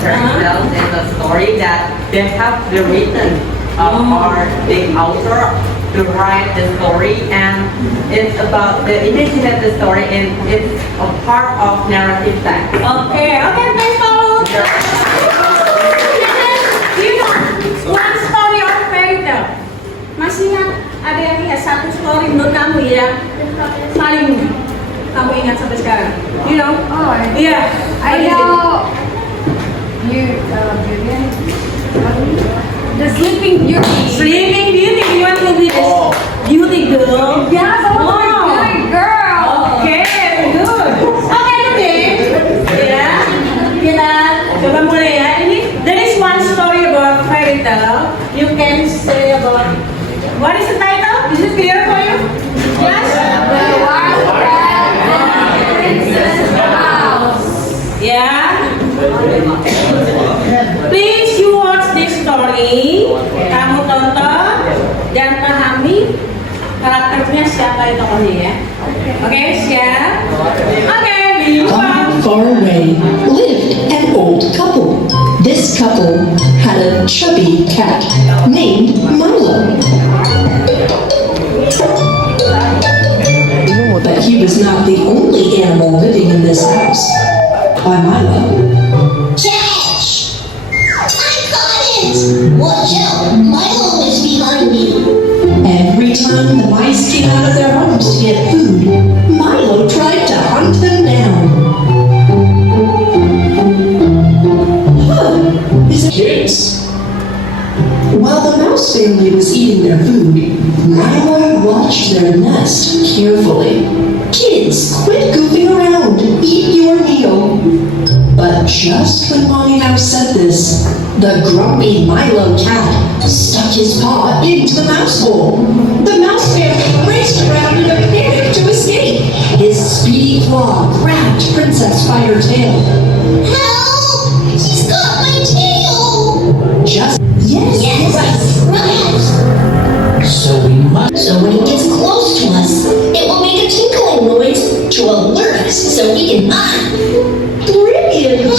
characters in the story that they have the written or the author to write the story, and it's about the imaginary the story, and it's a part of narrative text. Okay, thanks, Paul. You know, one story of fairy tale. Masih ingat ada yang lihat satu story menurut kamu yang paling kamu ingat sampai sekarang? You know? Oh, Yeah, I know. The Sleeping Beauty. Sleeping Beauty. You want to be the beauty girl? Yeah, the Wow. Beauty girl. Okay, good. Okay, today, ya, kita coba mulai ya. Ini, there is one story about fairy tale. You can say about, what is the title? Is it clear for you? Yes? The Wild Cat and Princess Mouse. Yeah. Please you watch this story. Kamu tonton dan pahami karakternya siapa itu tokohnya ya. Oke, siap? Oke, Far, far away lived an old couple. This couple had a chubby cat named Milo. But he was not the only animal living in this house. By Milo, Catch! I caught it! Watch out! Milo is behind me. every time the mice came out of their homes to get food, Milo tried to hunt them down. Is it kids? While the mouse family was eating their food, Milo watched their nest carefully. Kids, quit goofing around. Eat your meal. But just when Mommy Mouse said this, the grumpy Milo cat stuck his paw into the mouse hole. The mouse family raced around in a panic to escape. His speedy claw grabbed Princess by her tail. Help! He's got my tail! Just yes, Right! So when he gets close to us, it will make a tinkling noise to alert us so we can hide. brilliant.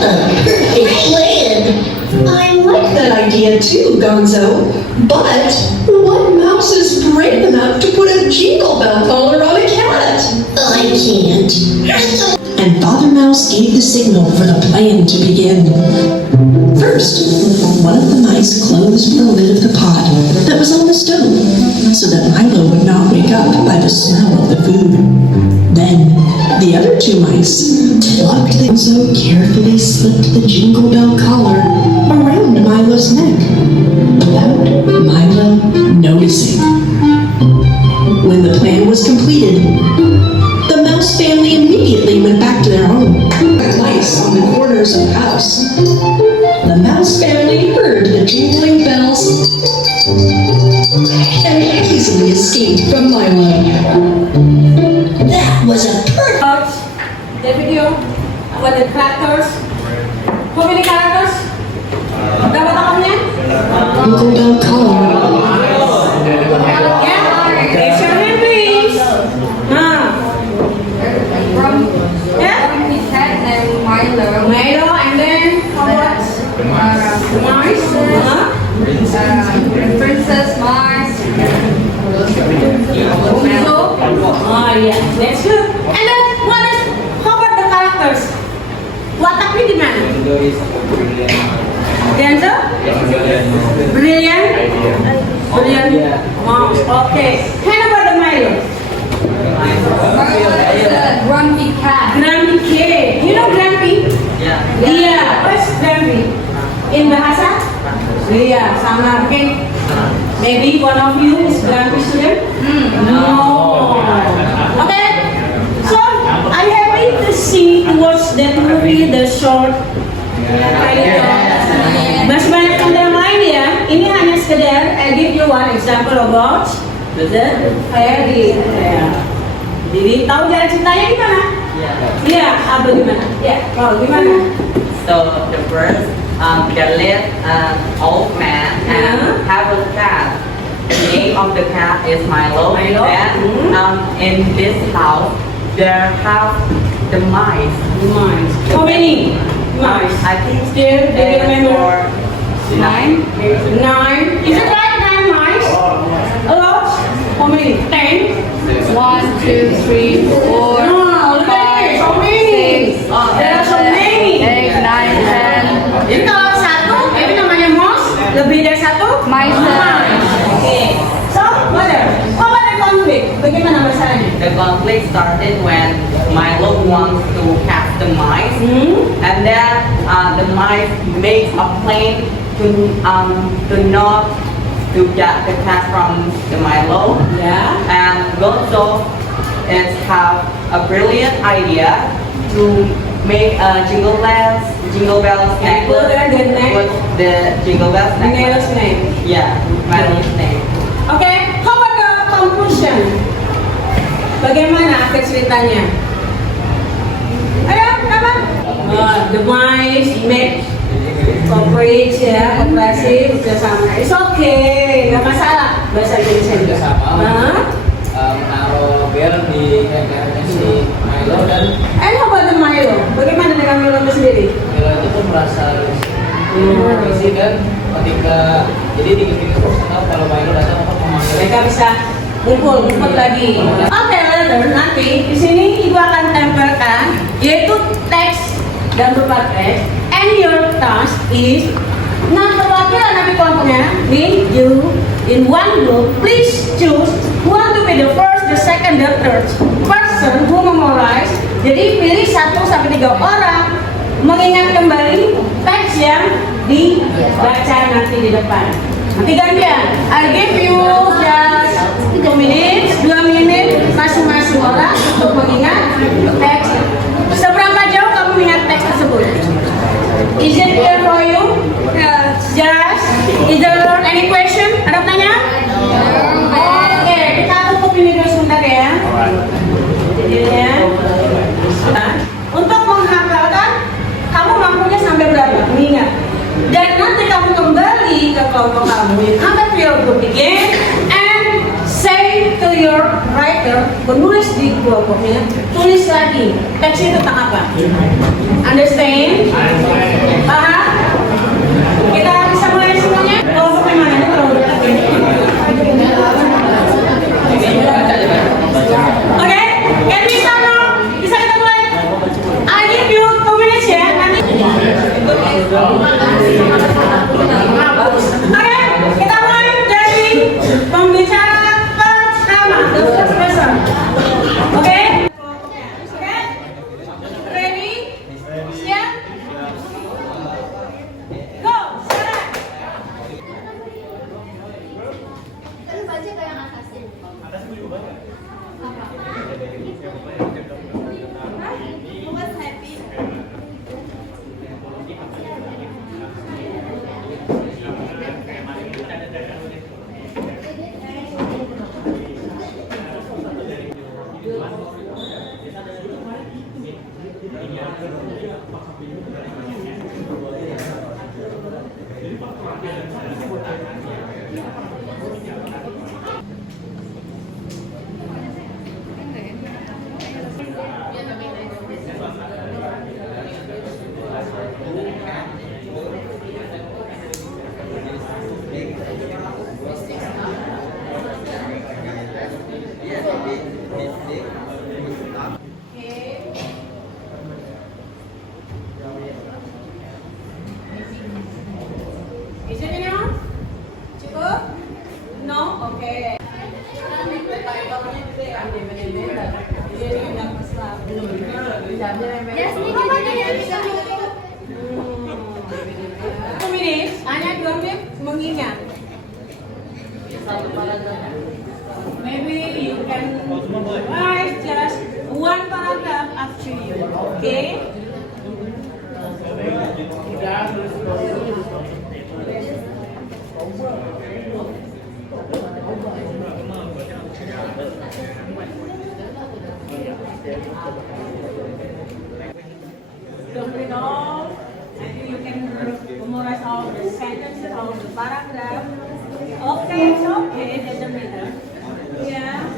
Perfect plan! I like that idea too, Gonzo. But what mouse is brave enough to put a jingle bell collar on a cat? I can't. And Father Mouse gave the signal for the plan to begin. First, one of the mice closed the lid of the pot that was on the stove so that Milo would not wake up by the smell of the food. Then, the other two mice plucked the so carefully slipped the jingle bell collar around Milo's neck without Milo noticing. When the plan was completed, the mouse family immediately went back to their home. Lights on the corners of the house. The mouse family heard the jingling bells and easily escaped from Milo. That was a perfect. watch the video about the characters. How many characters? Berapa tokohnya? Jingle bell collar. Yeah. Raise your hand, please. Yeah. Grumpy Cat and Milo. Milo, and then how much? Mice. Princess Mouse. So, yeah, that's good. And then how about the characters? Wataknya di mana? Denzel? Brilliant? Brilliant. Wow, okay. How about the Milo? Milo is a grumpy cat. Grumpy kid. You know Grumpy? Yeah. What's Grumpy? In bahasa? Yeah, sama. Okay. Maybe one of you is Grumpy student? No. Okay. So, I'm happy to see to watch that movie, the short. Masih banyak contoh yang lain ya. Ini hanya sekedar I give you one example about the fairy. Jadi tahu jalan ceritanya gimana? Iya, apa gimana? Ya, kalau gimana? So the first, there lived an old man and have a cat. The name of the cat is Milo. Milo. And in this house, there have the mice. How many? Mice. I think Still, do you it's remember? for 9. 9. Is it right? 9 mice? A lot? How many? 10? 1, 2, 3, 4, No, look at it. So many. 6, There are so many. 8, 9, 10. Jadi kalau satu, itu namanya mouse. Lebih dari satu? Mice. Oke. So, brother, how about the conflict? Bagaimana masalahnya? The conflict started when Milo wants to catch the mice, and then the mice makes a plan to not to get the cat from the Milo. Ya. And Gonzo is have a brilliant idea to make a jingle bells And put necklace the neck. with the jingle bells necklace. Milo's name. Yeah, Milo's name. Oke, how about the conclusion? Bagaimana akhir ceritanya? Ayo, apa? The mice make cooperate ya, kooperasi bekerjasama. It's okay, nggak masalah. Bahasa Indonesia juga. Kerjasama. Menaruh bel di lehernya si Milo, dan And how about the Milo? Bagaimana dengan Milo itu sendiri? Milo itu tuh merasa risih, dan ketika jadi dikit-dikit terus tahu kalau Milo datang untuk memanggil Mereka bisa ngumpul lagi. Oke, later nanti di sini ibu akan tempelkan yaitu teks dan berupa teks. And your task is, nah perwakilan nanti kelompoknya, nih you in one group, please choose who want to be the first, the second, the third person who memorize. Jadi pilih 1 sampai 3 orang mengingat kembali teks yang dibaca nanti di depan. Nanti gantian. I give you just 2 minutes, 2 menit masing-masing orang untuk mengingat teks. Seberapa jauh kamu mengingat teks tersebut? Is it clear for you? Just, is there any question? Ada pertanyaan? Oke, kita tutup ini dulu sebentar ya. Jadinya, untuk menghafalkan, kamu mampunya sampai berapa? Mengingat. Dan nanti kamu kembali ke kelompok kamu, you come back to your group again and say to your writer, penulis di kelompoknya, tulis lagi teksnya tentang apa? Understand? Paham? Kita bisa mulai semuanya? Kelompoknya mana? Ini kelompok dekat ya? Oke, can we start now? Bisa kita mulai? I give you 2 minutes ya, nanti. Oke, kita mulai dari pembicara pertama, the first person. Oke? Oke? Ready? Siap? Go! Sekarang. Kan baca kayak atasnya. Is it enough? Cukup? No? Oke. Hanya 2 menit mengingat. Maybe you can write just 1 paragraph after you. Okay? Don't read all. I think you can memorize all the sentences, all the paragraph. Okay, it's okay, doesn't matter. Yeah.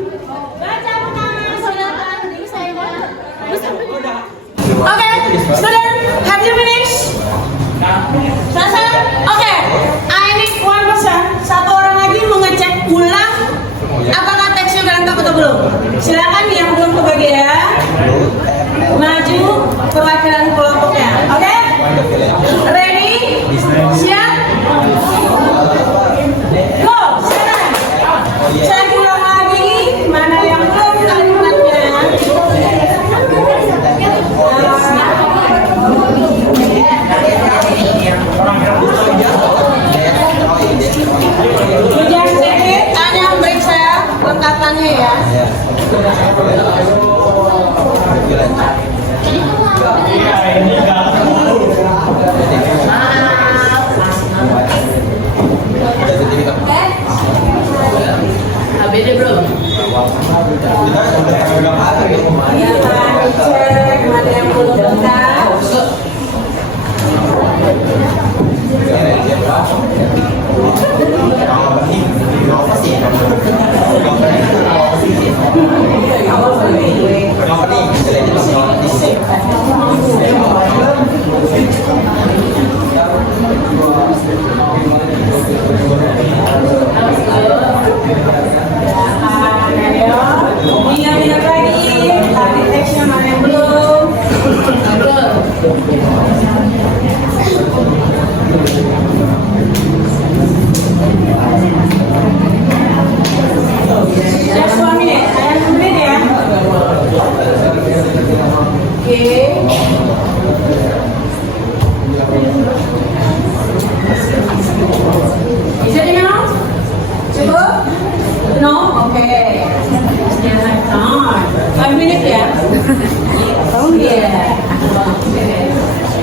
Baca pertama, saudara. Okay, student, have you finished? Selesai? Okay, I need one person. Satu orang lagi mengecek ulang apakah teksnya udah lengkap atau belum. Silakan yang belum kebagian maju perwakilan kelompoknya. Oke? Ready? Siap? Go! Silakan. Cek ulang lagi mana yang belum kalimatnya. Hujan sedikit, hanya meriksa lengkapannya ya. HBD bro. Ya kan, dicek mana yang belum lengkap. Ingat-ingat lagi, tadi teksnya mana yang belum. Just 1 minute, saya 1 menit ya. Oke. Is it enough? Cukup? No? Oke. Still have time. 5 minutes ya? Yeah.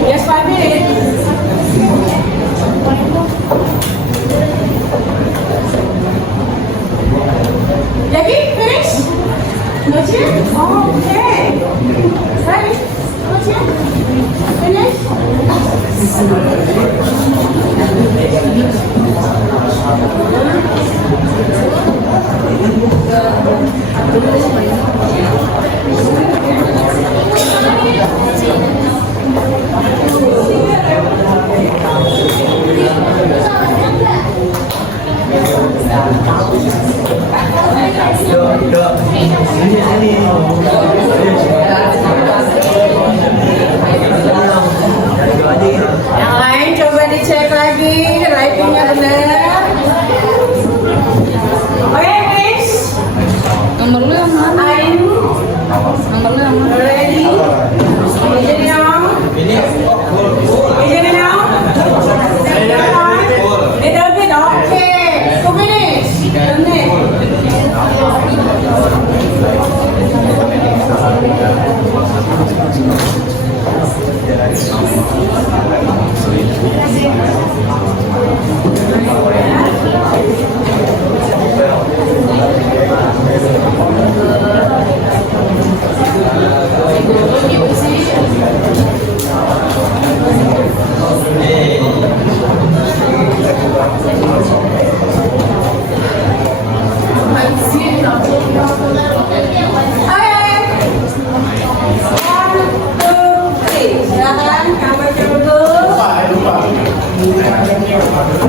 Just 5 minutes. Jackie, finish? Not yet? Oh, okay. Ready? Not yet? Finish? Yang lain coba dicek lagi, writingnya benar. Oke, please. Nomor lu yang mana? Ayu, Nomor lu yang mana? ready? Jadi now? Jadi now? Little bit, okay. To finish. Finish.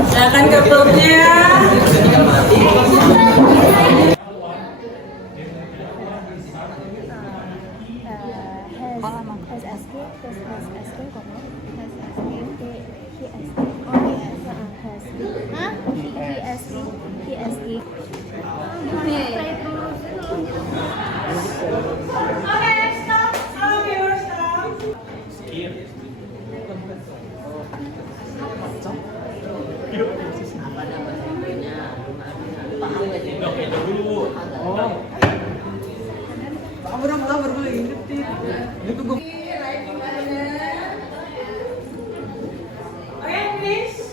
Silakan ke grupnya. Oke, stop. All viewers, stop. Oke, please.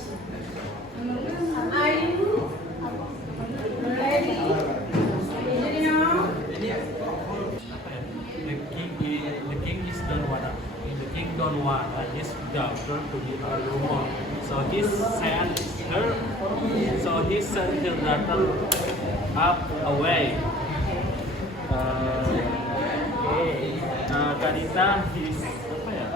Ayu, ready? Jadi now? The king is don't wanna. The king don't want his daughter to be a rumor. So he sent her. So he sent his daughter up away. kita his apa ya?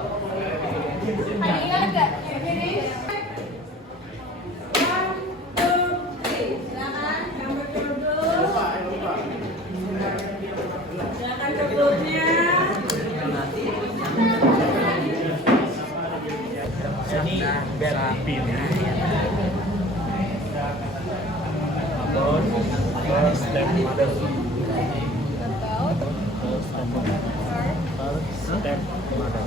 Silakan kebunnya. Ini pin. About step mother. Step mother.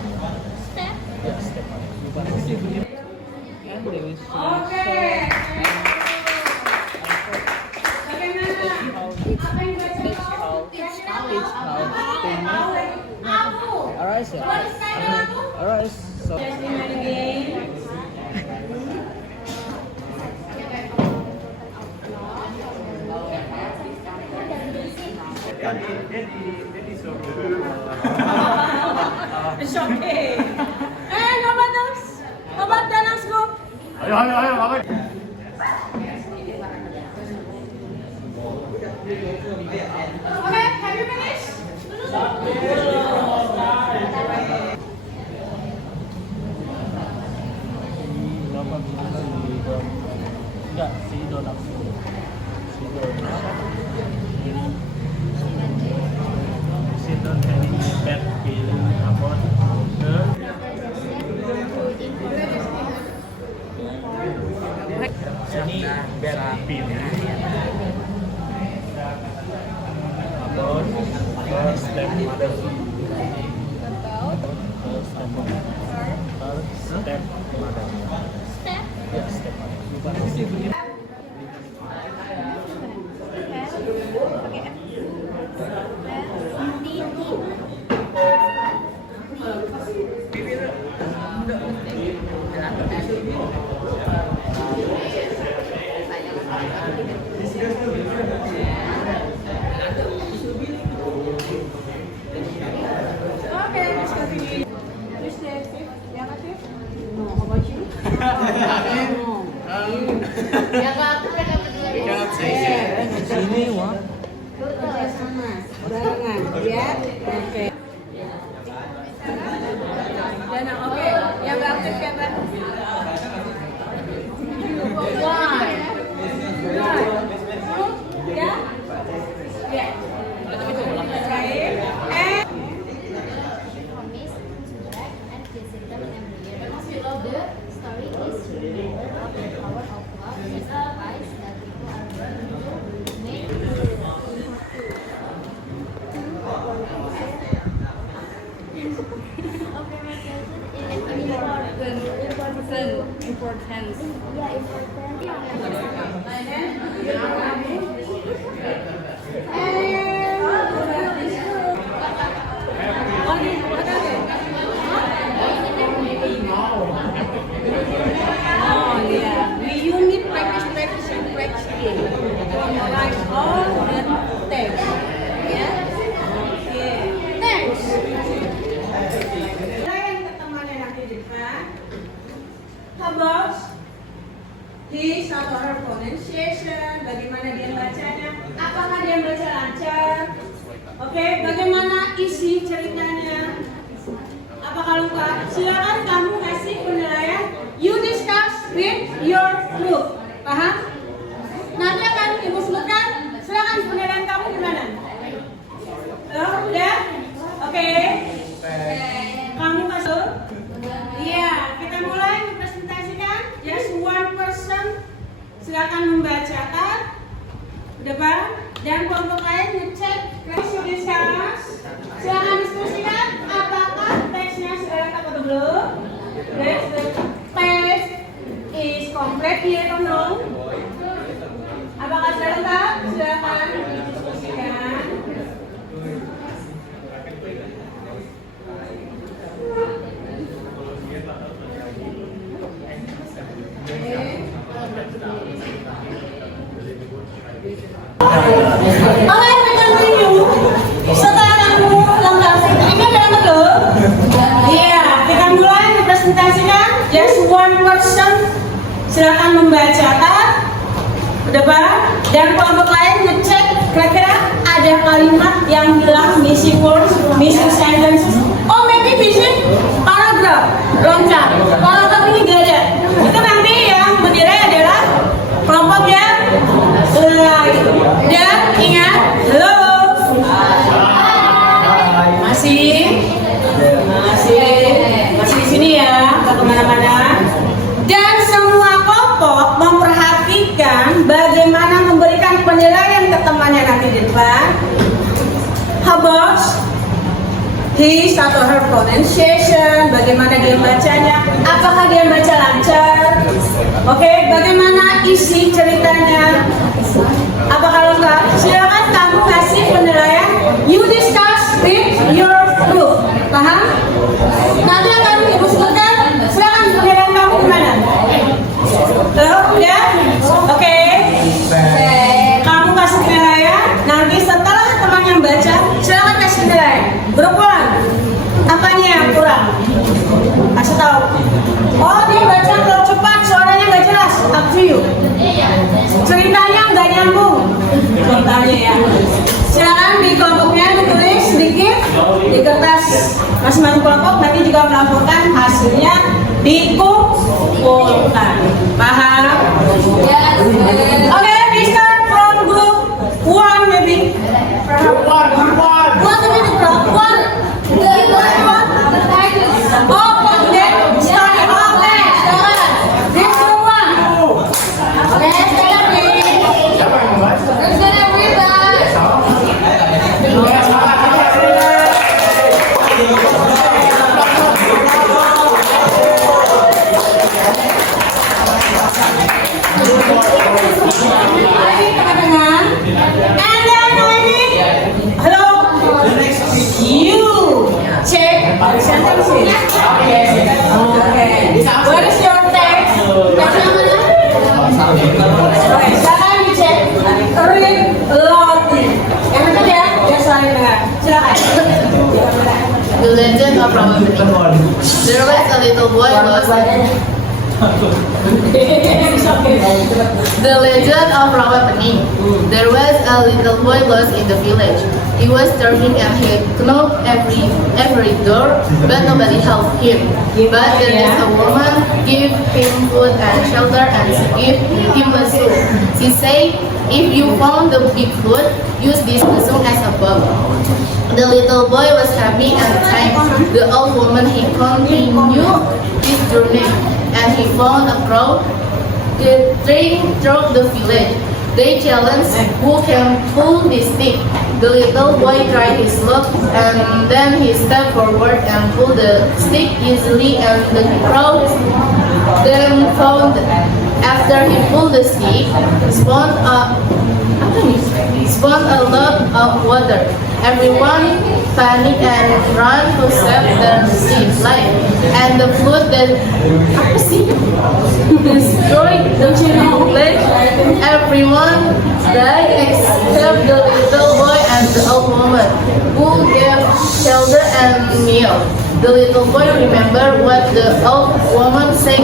Ya, step mother. Oke. Bagaimana? Apa yang Alright, so. Alright, so. It's okay. Nobat Danang go. Ayo, ayo, ayo, ayo. Okay, have you finished? Enggak, si donat. Si donat having bad feeling about the ini bad feeling about her stepmother. Her stepmother. Ya, stepmother. Okay, let's continue. Which day, Steve? Yang aktif? No, how about you? Yang aku mereka berdua. Sini, wah. Kerja sama, barengan, ya? Oke. Dana, oke. Yang gak aktif siapa? Why? Ya? Ya. Baik. The story is really about the power of love and sacrifice that people are willing to make. Importance. Yeah, important. Oh yeah, you need practice and practice to memorize all the text. Yeah. Okay. Next. Lain ke temannya nanti di depan. How about his atau her pronunciation? Bagaimana dia bacanya? Apakah dia baca lancar? Oke, bagaimana isi ceritanya? Apakah lengkap? Silakan kamu kasih penilaian. You discuss with your group. Paham? Nanti akan ibu sebutkan. Silakan penilaian kamu gimana? Halo, udah? Oke. Kamu masuk? Iya, kita mulai mempresentasikan. Just one person. Silakan membacakan. Udah paham? Dan kelompok lain ngecek. Question discuss. Silakan diskusikan. Apakah teksnya sudah lengkap atau belum? Yes, the text is complete, yes or no? Apakah sudah lengkap? Silakan diskusikan. Oke, kita continue. Setelah kamu lengkap, ini adalah betul. Iya, kita mulai mempresentasikan. Just one person. Silakan membacakan. Udah paham? Dan kelompok lain ngecek kira-kira ada ada kalimat yang hilang, missing words, missing sentences. Oh, maybe missing paragraph. Loncat. Paragraph ini gak ada. Itu nanti yang bernilai adalah kelompok yang lain. Dan ingat, halo. Masih di sini ya, nggak kemana-mana. Dan semua kelompok memperhatikan bagaimana memberikan penilaian ke temannya nanti di depan. How about his atau her pronunciation, bagaimana dia bacanya, apakah dia baca lancar, oke, bagaimana isi ceritanya, apakah lengkap. Silakan kamu kasih penilaian, you discuss with your group, paham? Nanti akan ibu sebutkan, silakan penilaian kamu gimana? Ya, oke. Kamu kasih penilaian, nanti setelah teman yang baca, silakan kasih penilaian. Grup one, apanya yang kurang? Kasih tahu. Oh, dia baca terlalu cepat, suaranya nggak jelas. Up to you. Ceritanya nggak nyambung. Ceritanya ya. Silakan di kelompoknya ditulis sedikit di kertas masing-masing kelompok. Nanti juga melaporkan hasilnya dikumpulkan. Paham? Oke, we start from group one maybe. What do we do? One. Oh, okay. Start. Okay. This one. Okay, stand up, please. Who's gonna read that? Teman-teman. And then hello. You check sentences. Okay. What is your text? Okay, silakan dicek. Read loudly. Yang penting ya, biar selalu dengar. Silakan. The Legend of Robert Pattinson. There was a little boy lost. The Legend of Robert Pattinson. There was a little boy lost in the village. He was starving and he knocked every door, but nobody helped him. But there is a woman gave him food and shelter, and she gave him a soup. She said, "If you found the big food, use this spoon as a bowl." The little boy was happy and thanked the old woman. He continued his journey, and he found a crowd gathering throughout the village. They challenged who can pull this stick. The little boy tried his luck, and then he stepped forward and pulled the stick easily, and the crowd then found after he pulled the stick spawned a lot of water. Everyone panicked and ran to save their life, and the flood that destroyed the village. Everyone died except the little boy and the old woman, who gave shelter and meal. The little boy remembered what the old woman said,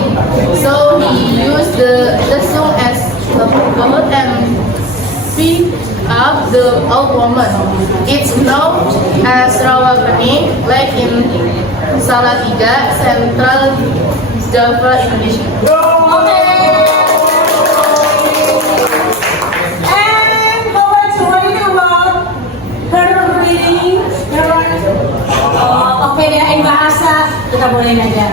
so he used the song as a boat and picked up the old woman. It's known as Rawabeni, like in Salatiga, Central Java, Indonesia. And forward to what is about her reading. Oke deh, yang bahasa kita boleh aja.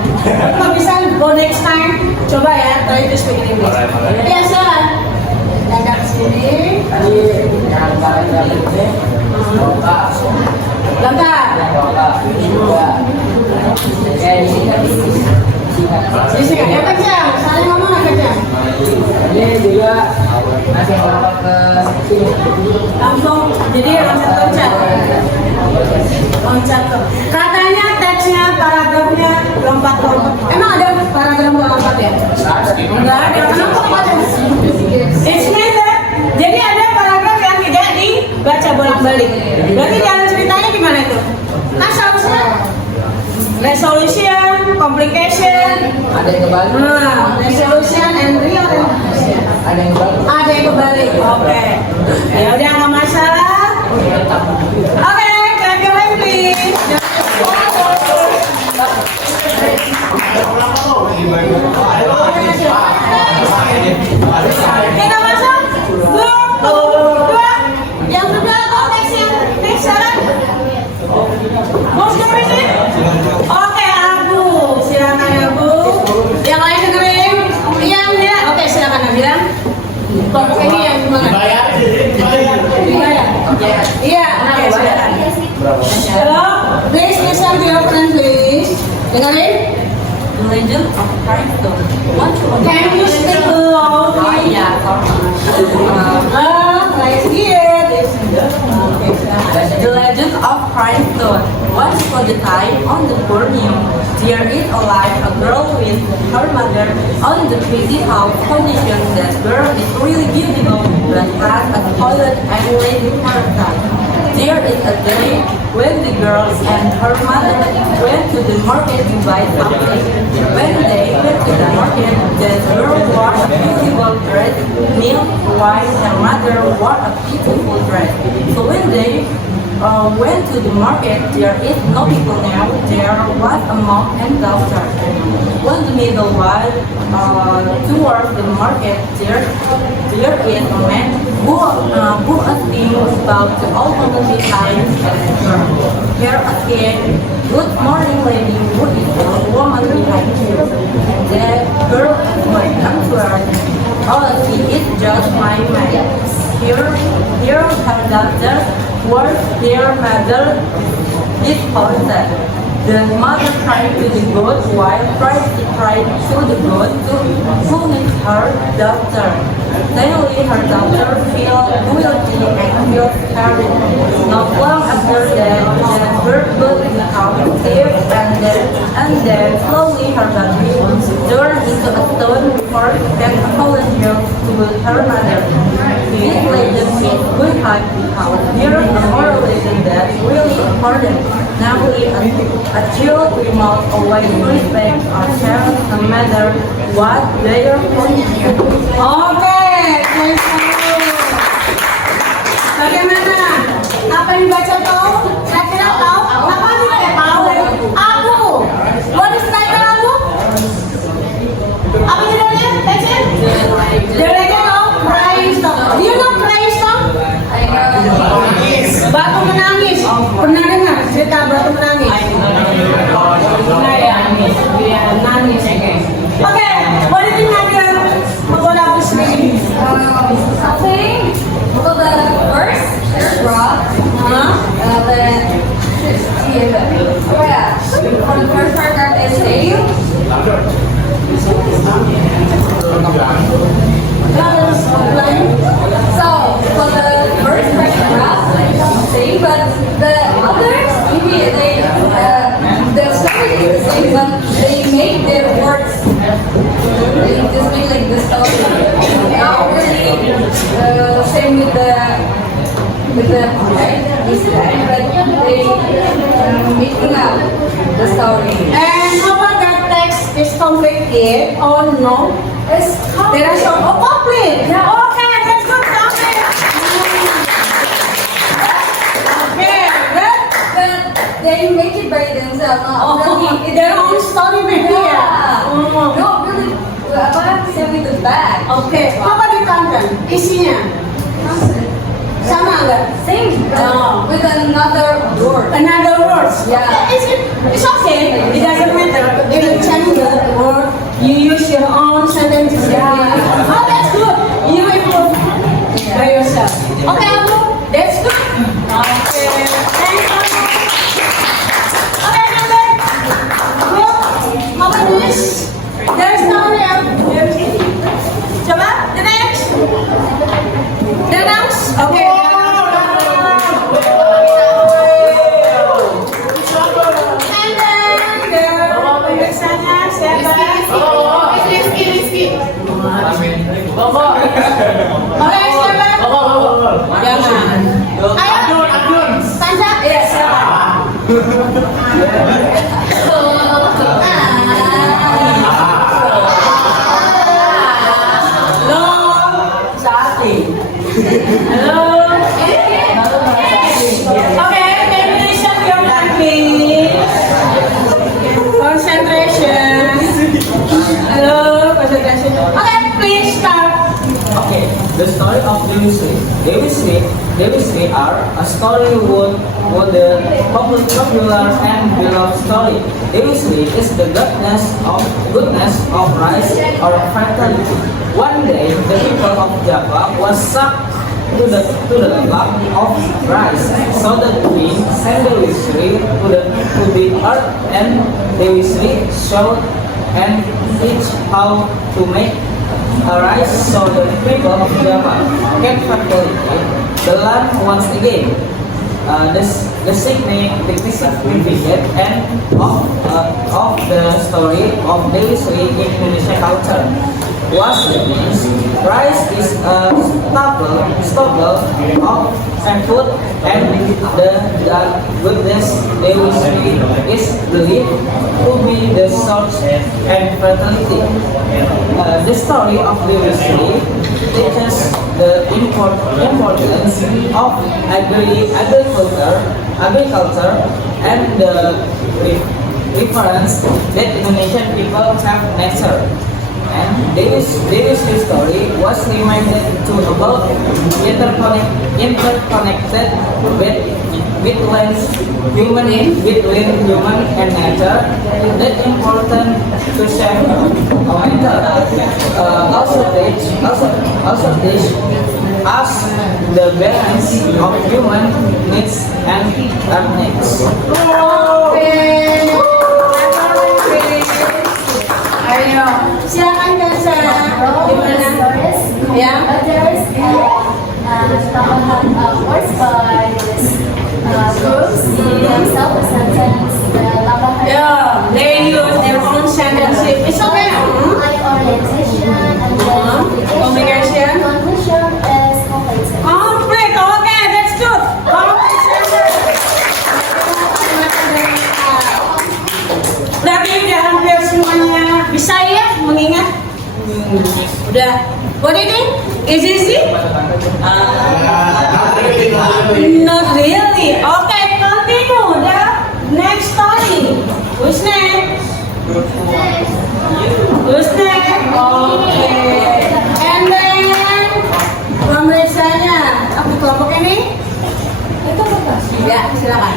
Kalau bisa go next time, coba ya, try to speak English. Ya, silakan. Dadah ke sini. Lengkap. Sini ya kencang, saling ngomong kencang. Ini juga masih lompat ke sini. Langsung, jadi loncat. Loncat tuh. Katanya teksnya, paragrafnya lompat-lompat. Emang ada paragraf lompat ya? Enggak ada. Kenapa ada? Explain that. Jadi ada paragraf yang tidak dibaca bolak-balik. Berarti jalan ceritanya gimana itu? Kan seharusnya resolution, complication, Ada yang kebalik. resolution and real. Ada yang kebalik. Ada yang kebalik. Oke. Ya udah nggak masalah. Okay, clap your hands, please. Kita masuk grup kedua. Yang kedua kok next sekarang. Most person? Oke, Abu. Silakan Abu. Yang lain dengerin. Yang dia. Oke, silakan Nabila. Kelompok ini yang gimana? Dibayar. Iya, oke, silakan. Hello, please listen to your friend, please. Dengerin. The Legend of Firestone. Can you speak loud? Oh yeah, Right here. The Legend of Firestone. Once upon a time on the Borneo, there is alive a girl with her mother on the crazy house condition. That girl is really beautiful but has a toilet and lazy parasite. There is a day when the girl and her mother went to the market to buy something. When they went to the market, the girl wore a beautiful dress, milk, while her mother wore a beautiful dress. So when they went to the market, there is no people now. There was a mom and daughter. On the middle one, towards the market, there is a man who asking about the old family times and the girl. Here asking, "Good morning, lady. Who is the woman behind you?" The girl answered, "Oh, she is just my maid." Here her daughter was their mother is haunted. The mother cried to the goat while cried to the goat to whom is her daughter. Suddenly her daughter felt guilty and felt scared. Not long after that, the bird got become sick and then slowly her body turned into a stone before that apologized to her mother. This legend is good hype because there is a moral lesson that is really important. Namely, a child must always respect our parents no matter what their condition. Oke, thank you. Bagaimana? Apa yang dibaca tahu? Saya kira tahu. Apa tidak tahu? Aku. What is title aku? Apa judulnya? Baca. The Legend of Firestone. Do you know Firestone? Batu menangis. Pernah dengar cerita batu menangis? Nah ya, nangis. Oke, what do you think Nadia? What are you saying? Something for the first rock, for the first paragraph essay. So for the first paragraph, same, but the others maybe the story is the same, but they make their words. They just make like the story. Not really same with the right, this guy, but they making up the story. And how about that text is complicated or no? It's There are some complete. Yeah. Okay, that's good. Complete. Okay, good. But they make it by themselves, not really. Their own story maybe. Yeah. Oh. No, really. Apa same with the bag? Oke, apa di content? Isinya sama nggak? Same, Oh. with another word. Another words. Yeah. It's okay. It doesn't matter. If you change the word, you use your own sentences. Yeah. Oh, that's good. You improve by yourself. Okay, Abu, that's good. Okay, thanks, Abu. Okay, number. Good. Apa this? There's no there. Coba, the next. The next. Okay. And then pemirsanya siapa? Rizky. Oke, siapa? Jangan. Ayo. Sansa? Iya, siapa? Halo. Sati. Halo. the story of Dewi Sri are a story with the popular and beloved story. Dewi Sri is the goodness of rice or fertility. One day, the people of Java was sucked to the lap of rice. So the queen sent Dewi Sri to the earth, and Dewi Sri showed and teach how to make a rice so the people of Java can fertility the land once again. The significance and of the story of Dewi Sri in Indonesia culture was that means rice is a staple of food, and the goodness Dewi Sri is believed to be the source and fertility. The story of Dewi Sri teaches the importance of agriculture and the reference that Indonesian people have nature. And Dewi's story was reminded to about interconnected between human and nature. That important to share also teach us the balance of human needs and earnings. Ayo, silakan Kansa. Gimana? Ya. Others words by this groups themselves a sentence. Yeah, they use their own sentence. It's okay. Like orientation and Communication. Conclusion is completed. Complete. Okay, that's good. Berarti udah hampir semuanya bisa ya mengingat? Udah. What do you think? Is it easy? Not really. Okay, continue. The next story. Who's next? Who's next? Okay. And then pemeriksaannya. Apa kelompok ini? Ya, silakan.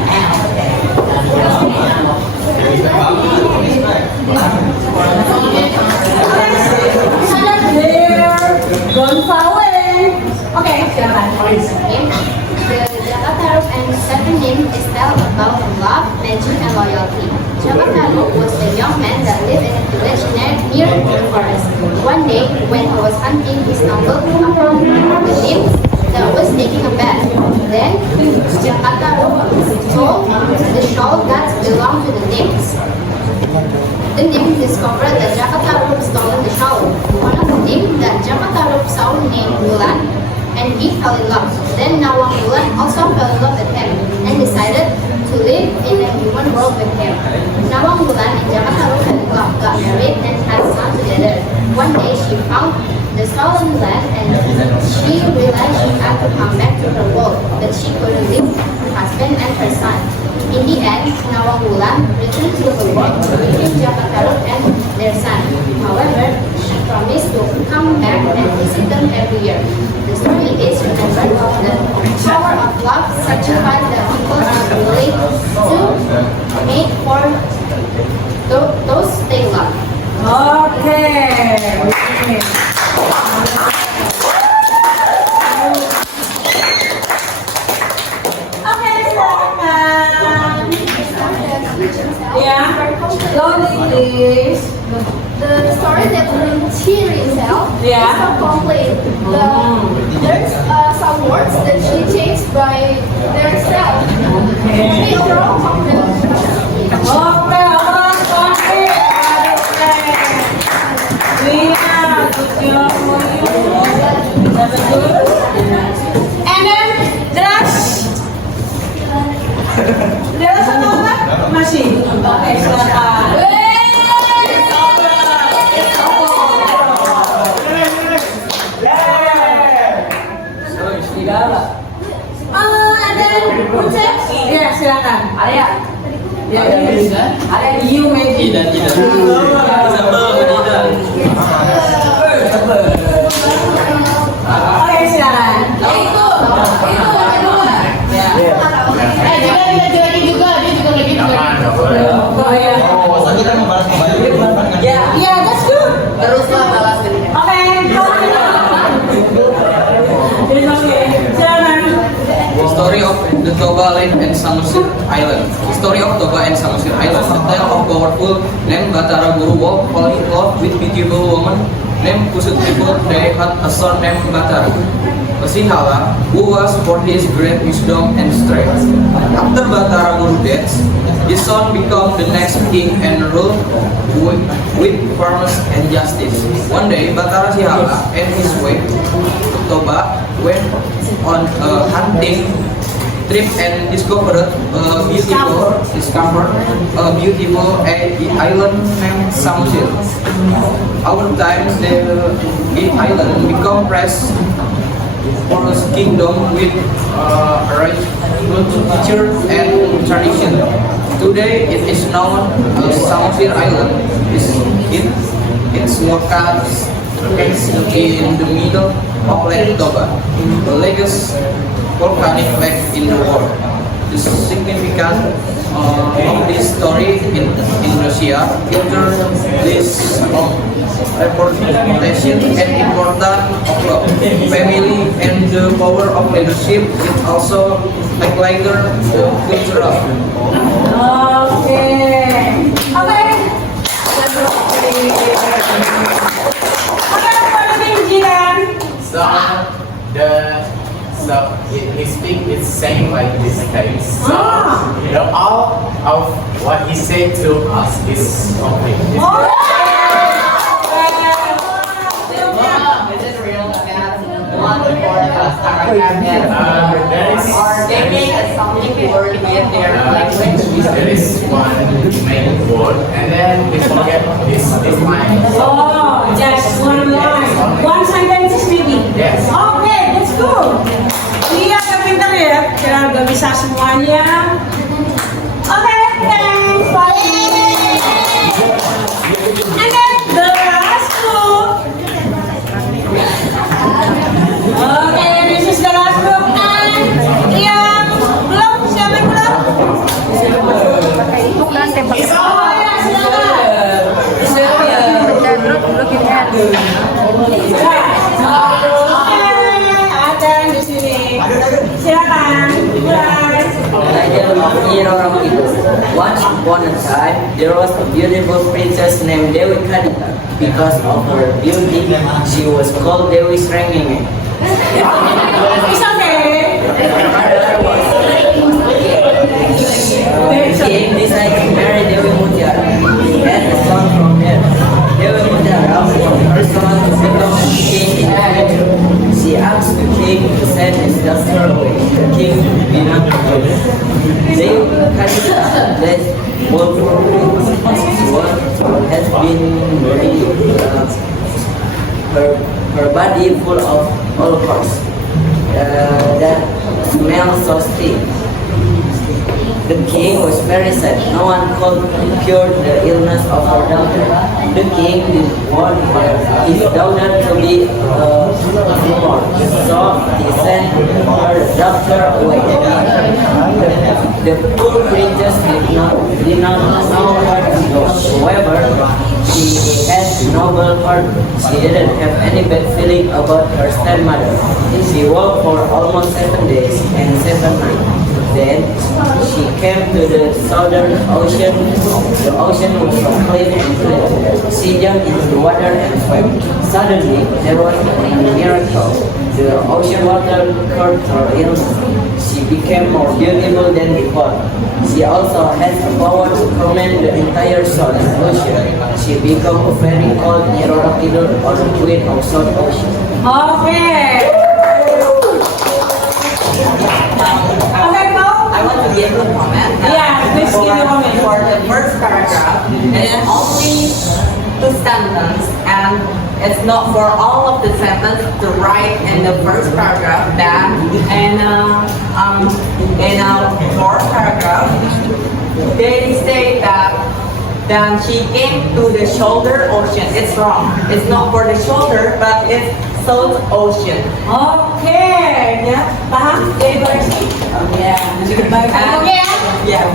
Don't fall in. Okay, silakan. The Jakatarup and seven name is tell about love, magic, and loyalty. Jakatarup was a young man that lived in a village near the forest. One day, when he was hunting, he stumbled upon the nymph that was taking a bath. Then, Jakatarup stole the shawl that belonged to the nymphs. The nymph discovered that Jakatarup stole the shawl. One of the nymphs that Jakatarup saw named Wulan, and he fell in love. Then Nawang Wulan also fell in love with him and decided to live in a human world with him. Nawang Wulan and Jakatarup fell in love, got married, and had a son together. One day she found the stolen land and she realized she had to come back to her world, but she couldn't leave her husband and her son. In the end, Nawang Wulan returned to her world to retrieve Jakatarup and their son. However, she promised to come back and visit them every year. The story is remembered of the power of love, sacrifice that people are willing to make for those they love. Okay. Okay, silakan. Yeah. Slowly, please. The story that will cheer itself Yeah. is so complete. There's some words that she changed by themselves. Okay. Overall complete. Okay, orang complete. Yeah, good job for you. That's good. And then, Dras. Dras atau enggak? Masih? Oke, silakan. And then, Ucep. Ya, silakan. Arya. Ya, Arya, you maybe. Tidak. Oke, lagi juga, dia juga lagi juga. Oh ya. Masa kita membahas kembali? Yeah, that's good. Teruslah balas ini. Okay. It's okay. Silakan. The story of the Toba Land and Samosir Island. The story of Toba and Samosir Island. The tale of powerful named Batara Guru Wolf falling in love with beautiful woman named Kusutipur. They had a son named Batara. Sihala, who was for his great wisdom and strength. After Batara Guru death, his son became the next king and ruled with fairness and justice. One day, Batara Sihala and his wife Toba went on a hunting trip and discovered a beautiful island named Samosir. Over time, the island became pressed for his kingdom with rich culture and tradition. Today, it is known as Samosir Island. It's located in the middle of Lake Toba, the largest volcanic lake in the world. The significance of this story in Indonesia filters this representation and importance of love, family, and the power of leadership. It also highlights the cultural. Okay. Okay. So he speak is same like this case. So you know all of what he said to us is complete. Is it real that one forecast are or they make something word in their language? There is one main word, and then we forget this line. Oh, just one line. One sentence maybe. Yes. Okay, that's good. Iya, pintar ya. Kira udah bisa semuanya. Okay, thanks. Bye. And then the last group. Okay, this is the last group. And yang belum, siapa yang belum? Oh ya, silakan. Ada di sini. Silakan. Legend of Nyiroro Kidul. Once upon a time, there was a beautiful princess named Dewi Kadita. Because of her beauty, she was called Dewi Srengenge. It's okay. The king decided to marry Dewi Mutiara. He had a son from her. Dewi Mutiara was her son to become king in the future. She asked the king to send his daughter away. The king did not go. Dewi Kadita led both has been very her body full of alcohols that smell so stink. The king was very sad. No one could cure the illness of her daughter. The king didn't want his daughter to be born, so he sent her daughter away. The poor princess did not know her. However, she had noble heart. She didn't have any bad feeling about her stepmother. She walked for almost 7 days and 7 nights. Then she came to the southern ocean. The ocean was so clean and clear. She jumped into the water and swam. Suddenly, there was a miracle. The ocean water cured her illness. She became more beautiful than before. She also has the power to command the entire southern ocean. She became a very called Nyiroro Kidul, or the Queen of South Ocean. Okay. Okay, Paul. I want to give a comment. Yeah, please give a comment. For the first paragraph, it's only 2 sentences, and it's not for all of the sentence to write in the first paragraph. Then in fourth paragraph, they say that then she came to the shoulder ocean. It's wrong. It's not for the shoulder, but it's South Ocean. Okay. baik ya. Paham? Jadi koreksi. Ya, baik. Oke ya. Yeah,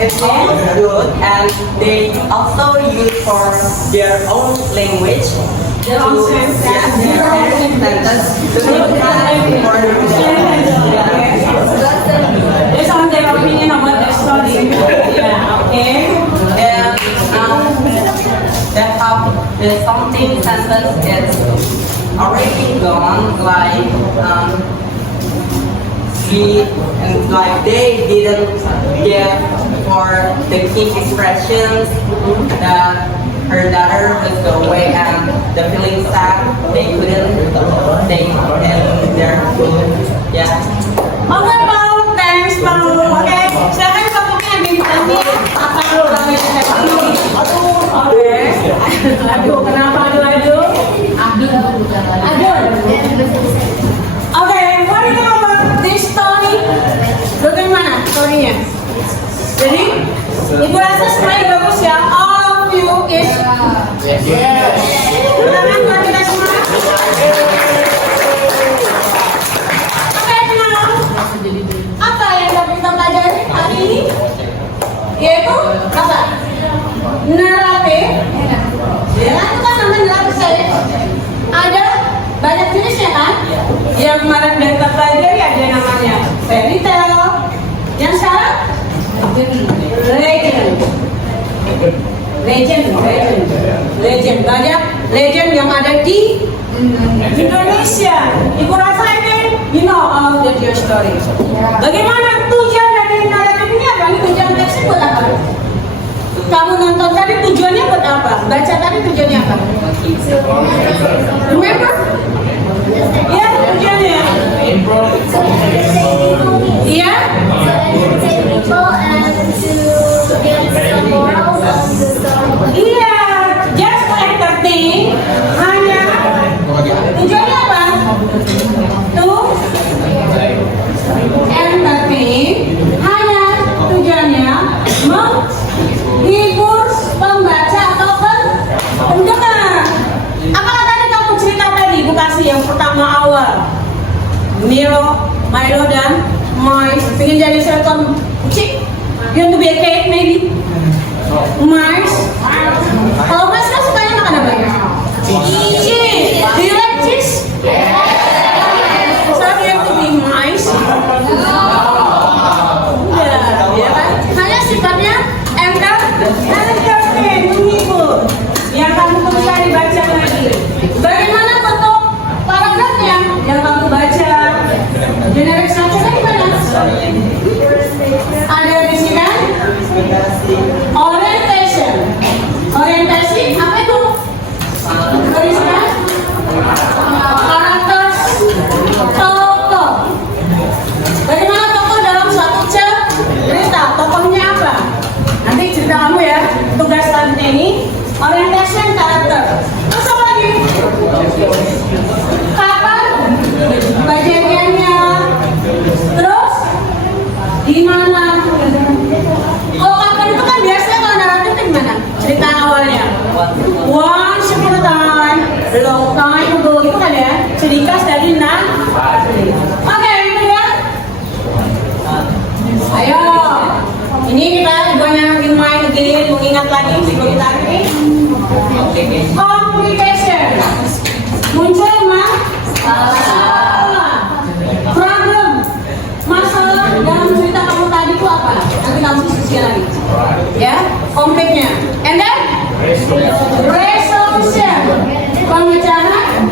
it's almost good, and they also use for their own language. Their own sentence. Yes, their own sentence. Based on their opinion about the story. Yeah, okay. And that have the something sentence is already gone, like they didn't get for the key expressions that her daughter was away and the feeling sad they couldn't take in their food. Yeah. Okay, Paul. Thanks, Paul. Okay. Silakan topiknya bintangnya. Aduh, kenapa aduh? Okay, what do you know about this story? Bagaimana storynya? Jadi, Ibu rasa semuanya bagus ya. All of you is. Tangan buat kita semua. Oke, kenal. Apa yang dapat kita pelajari hari ini? Yaitu apa? Naratif. Ya, itu kan namanya naratif saya. Ada banyak jenisnya kan? Yang kemarin kita pelajari ada namanya fairy tale. Yang sekarang legend. Banyak legend yang ada di Indonesia. Ibu rasa ini, you know all the your story. Bagaimana tujuan dari naratif ini apa? Ini tujuan teksnya buat apa? Kamu nonton tadi tujuannya buat apa? Baca tadi tujuannya apa? Remember? Ya, tujuannya. Iya? Iya, just to entertain. Hanya tujuannya apa? To entertain. Hanya tujuannya menghibur pembaca atau pendengar. Apakah tadi kamu cerita tadi Ibu kasih yang pertama awal? Milo dan Mais pengen jadi seorang kucing. You want to be a cake maybe? Mais. Kalau Mais kan sukanya makan apa? Cheese. Do you like cheese? So you have to be Mais. Ya kan? Hanya sifatnya entertain, menghibur. Yang kamu bisa dibaca lagi. Bagaimana bentuk paragrafnya yang kamu baca? Generic structure gimana? Ada di sini kan? Orientation. Orientasi apa itu? Tuliskan. Karakter tokoh. Bagaimana tokoh dalam suatu cerita? Tokohnya apa? Nanti cerita kamu ya. Tugas tadi ini orientation karakter. Terus apa lagi? Kapan? Kejadiannya. Terus di mana? Kalau kapan itu kan biasanya kalau naratif itu gimana? Cerita awalnya. Once upon a time, long time ago itu kan ya. Cerita dari Oke, itu ya. Ayo. Ini kita banyak main game, mengingat lagi sebelum kita ini. Communication. Muncul problem. Masalah dalam cerita kamu tadi itu apa? Nanti kamu diskusi lagi. Ya, konfliknya. And then resolution. Pemecahan.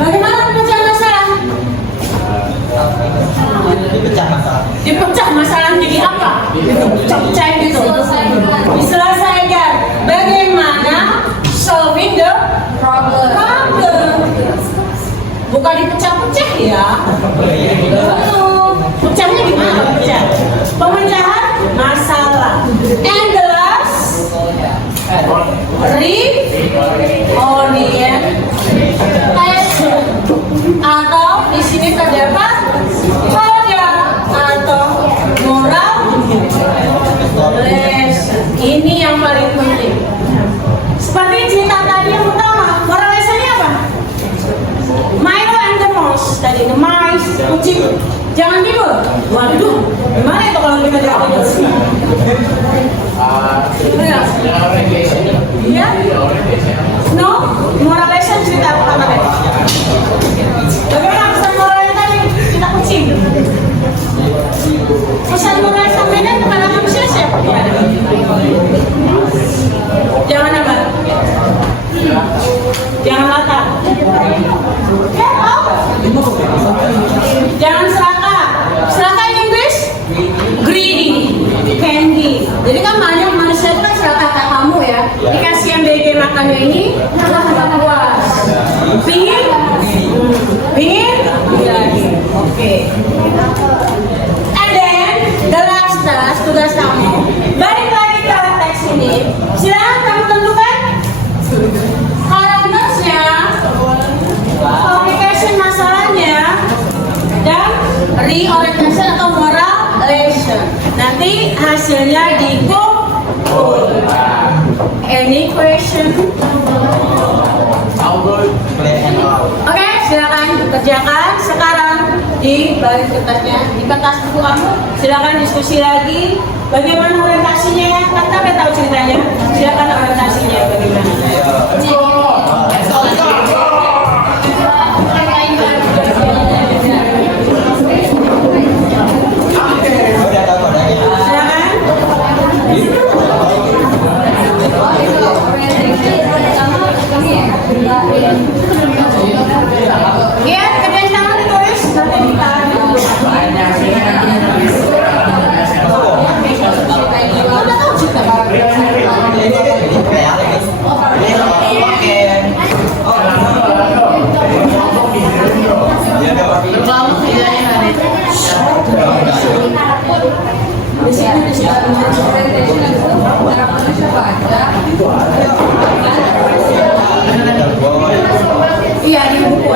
Bagaimana pemecahan masalah? Dipecah masalah jadi apa? Dipecah gitu. Diselesaikan. Bagaimana solving the problem. Bukan dipecah-pecah ya. Pecahnya gimana? Pecah. Pemecahan masalah. And the last, reorientation. Atau di sini terdapat pelajaran atau moral lesson. Ini yang paling penting. Seperti cerita tadi yang pertama, moral lessonnya apa? Milo and the Mouse tadi ini mice, kucing. Jangan tidur. Waduh, gimana itu kalau kita jangan tidur? Iya? No? Moral lesson cerita pertama tadi. Bagaimana pesan moralnya tadi? Kita kucing. Pesan moral sampaikan kepada manusia siapa? Jangan apa? Jangan lata. Jangan serakah. Serakah in English? Greedy. Candy. Jadi kan banyak manusia itu kan serakah kayak kamu ya. Dikasih yang BG makannya ini, nggak puas. Pingin? Pingin? Lagi. Oke. And then the last task, tugas kamu. Balik lagi ke teks ini. Silakan kamu tentukan karakternya, communication masalahnya, dan reorientation atau moral lesson. Nanti hasilnya dikumpul. Any question? Oke, silakan kerjakan sekarang di balik kertasnya, di kertas buku kamu. Silakan diskusi lagi. Bagaimana orientasinya ya? Kan kita udah tahu ceritanya. Silakan orientasinya bagaimana. Iya, kerjaan tangan ditulis nanti udah tahu cerita. Iya, di buku.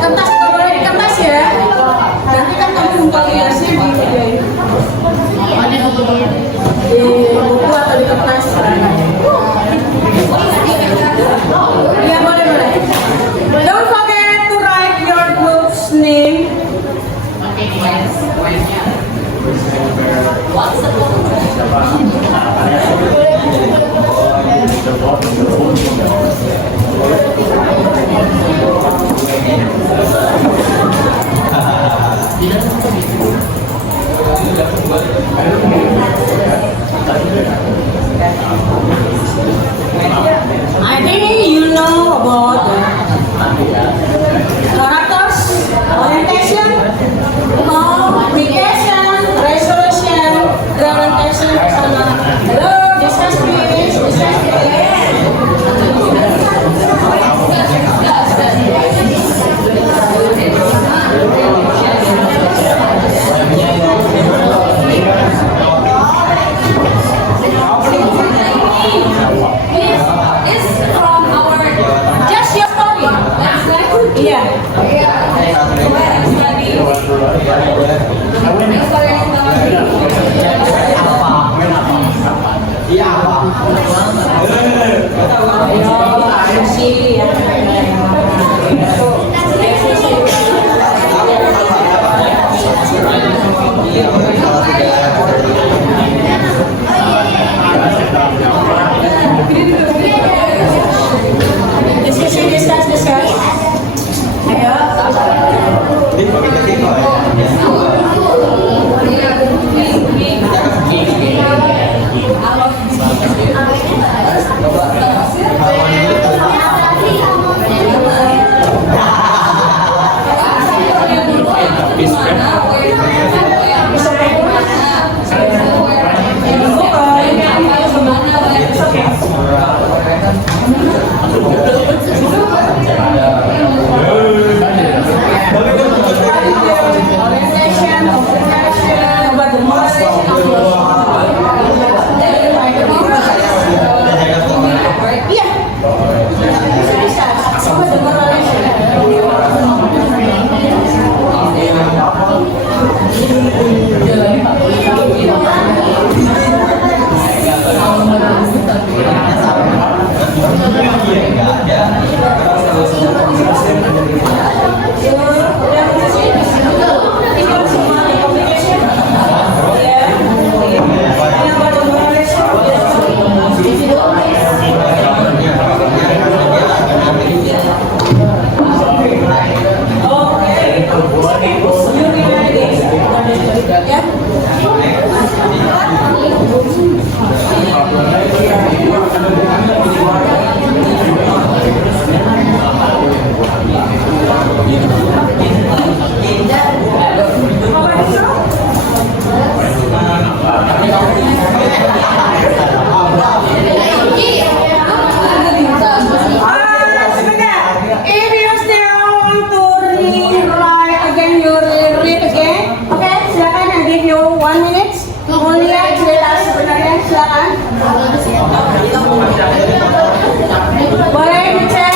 Kertas nggak boleh di kertas ya. Nanti kan kamu numpang hiasnya di buku atau di kertas. Iya, boleh. Don't forget to write your group's name. I think you know about characters, orientation, communication, resolution, reorientation, sama hello, discuss please, discuss please. Mau lihat cerita sebenarnya, silakan. Boleh dicek?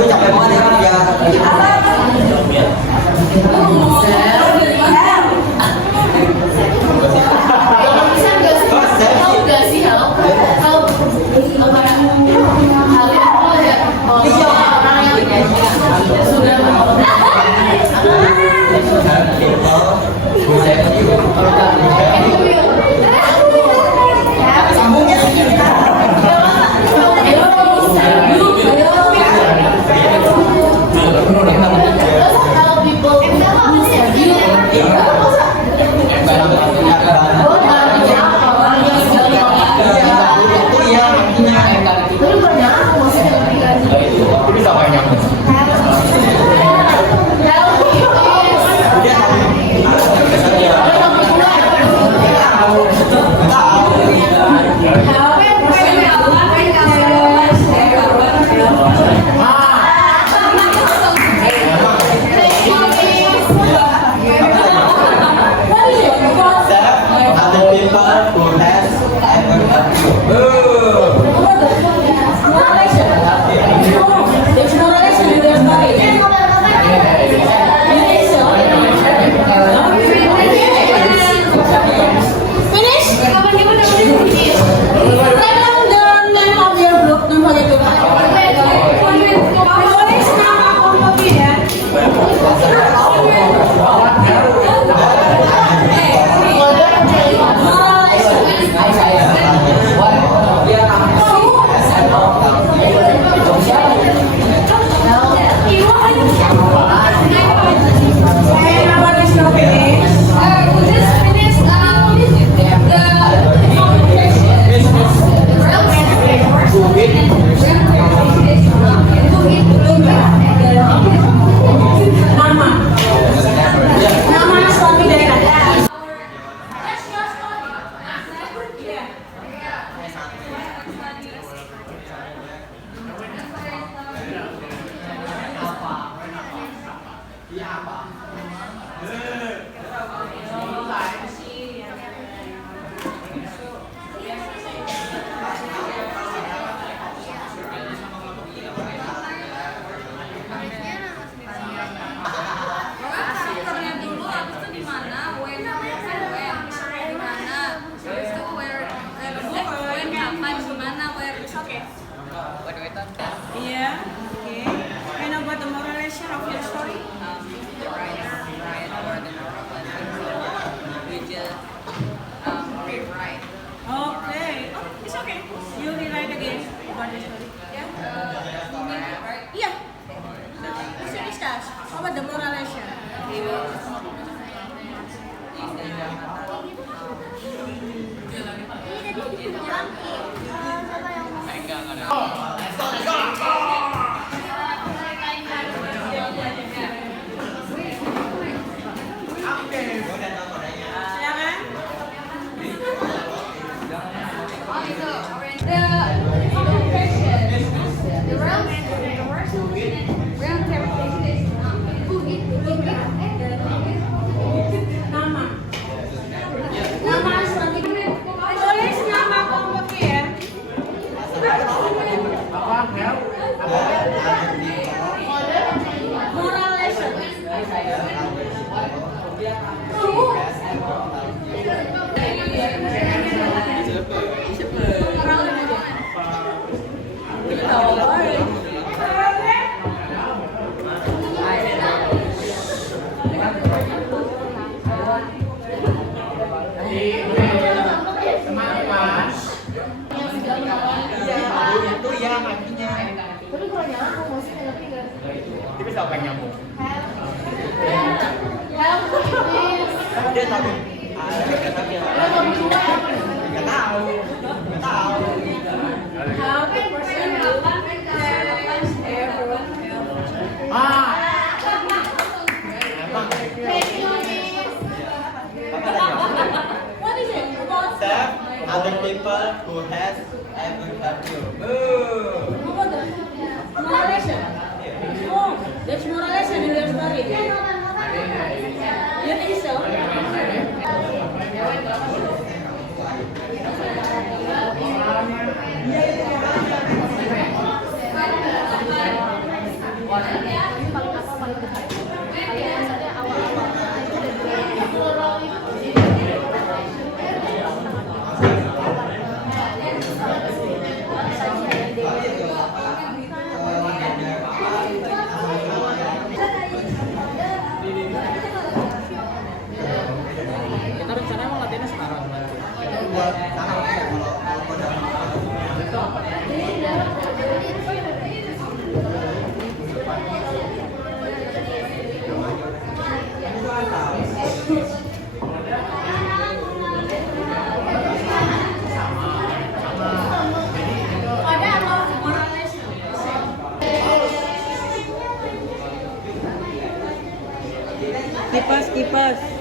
Aduh capek banget ya kan ya. Help gak sih help? Help Yeah, okay. And about the moralization of your story? Okay. Oh, it's okay. You rewrite again about the story. Yeah? Yeah. We should discuss. How about the moralization? Other people who has ever helped you. Moralization. Oh, there's moralization in your story. You think so? tipes.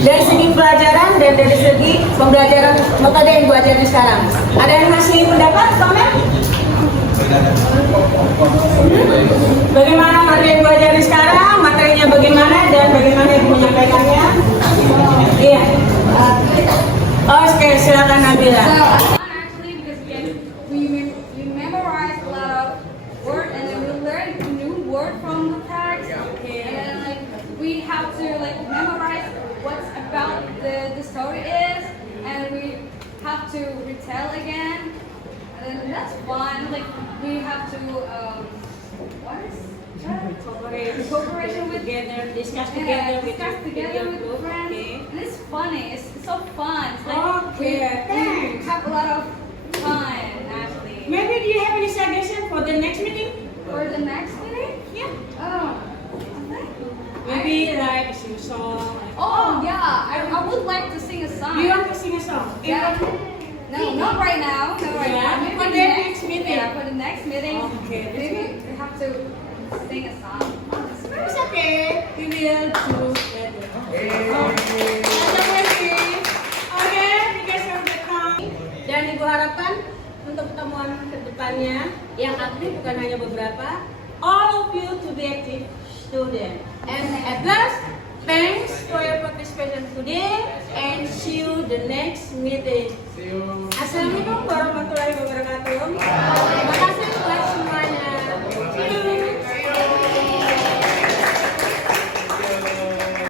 dari segi pelajaran dan dari segi pembelajaran metode yang Ibu ajarin sekarang. Ada yang masih pendapat, komen? Bagaimana materi yang Ibu ajarin sekarang, materinya bagaimana dan bagaimana Ibu menyampaikannya? Iya. Oke, silakan Nabila. Actually, because we memorize a lot of words and then we learn new word from the text. Okay. And then like we have to like memorize what's about the story is, and we have to retell again. And that's fun. Like we have to what is that? Cooperation with Together, discuss yeah, together with discuss together your with group. friends. Okay. And it's funny. It's so fun. It's like Okay, we have a lot of fun actually. Maybe do you have any suggestion for the next meeting? For the next meeting? Yeah. Oh. Maybe like sing a song. Oh yeah, I would like to sing a song. Do you want to sing a song? Yeah. No, not right now. Not right Yeah, now. Maybe for the next meeting. Yeah, for the next meeting. Okay, that's Maybe we have to sing a song. It's okay. We will do better. Okay. Oke, tiga sampai enam. Dan Ibu harapkan untuk pertemuan kedepannya yang aktif bukan hanya beberapa, all of you to be active student. And at last, thanks for your participation today and see you the next meeting. See you. Assalamualaikum warahmatullahi wabarakatuh.